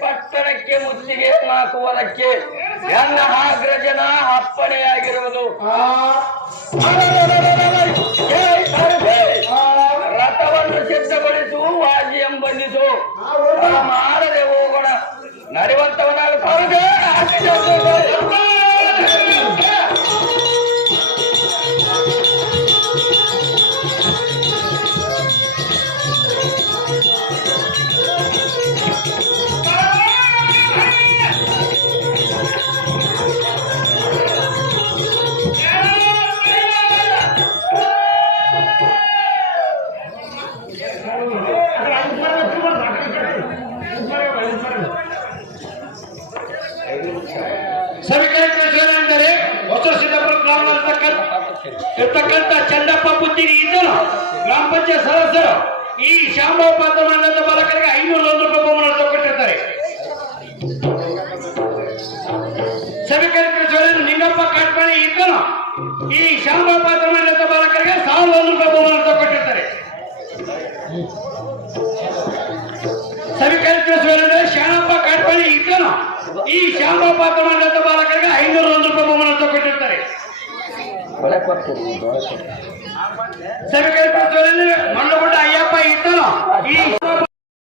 ಪಟ್ಟಣಕ್ಕೆ ಮುತ್ತಿಗೆ ಹಾಕುವುದಕ್ಕೆ ನನ್ನ ಆಗ್ರಜನ ಅಪ್ಪಣೆಯಾಗಿರುವುದು. ರಥವನ್ನು ಸಿದ್ಧಗೊಳಿಸು, ವಾಜಿಯಂ ಬಂಧಿಸು, ಮಾಡದೆ ಹೋಗೋಣ. ನಡೆಯುವಂತವನಾಗ ಸಾರಿಗೆ ಸವಿಕೇಂದ್ರೇಶ್ವರೆಂದರೆ ಹೊಸ ಸಿದ್ದಾಪುರ ಇರ್ತಕ್ಕಂಥ ಚಂದಪ್ಪ ಬುದ್ಧಿರಿ ಇದ್ದನು ಗ್ರಾಮ ಪಂಚಾಯತ್ ಸದಸ್ಯರು ಈ ಶಾಂಭವ ಪಾತ್ರ ಮಂಡಲದ ಬಾಲಕರಿಗೆ 501 ರೂಪಾಯಿ ಬಹುಮಾನ ಕೊಟ್ಟಿರ್ತಾರೆ. ಸವಿಕೇಂದ್ರೇಶ್ವರನ್ ನಿಂಗಪ್ಪ ಕಾಟ್ಪಾಣಿ ಇದ್ದನು ಈ ಶಾಂಭವ ಪಾತ್ರ ಮಂಡಲದ ಬಾಲಕರಿಗೆ 1001 ರೂಪಾಯಿ ಬಹುಮಾನ ಕೊಟ್ಟಿರ್ತಾರೆ. ಸವಿಕೇಂದ್ರೇಶ್ವರನ್ ಶಾಣಪ್ಪ ಕಾಟ್ಪಾಣಿ ಇದ್ದನು ಈ ಶಾಂಭವ ಪಾತ್ರ ಮಂಡಲದ ಬಾಲಕರಿಗೆ 501 ರೂಪಾಯಿ ಬಹುಮಾನ ಕೊಟ್ಟಿರ್ತಾರೆ. ಸವಿಕೇಂದ್ರೇಶ್ವರನ್ ಮಣ್ಣುಗುಡ್ಡ ಅಯ್ಯಪ್ಪ ಇದ್ದನು ಈ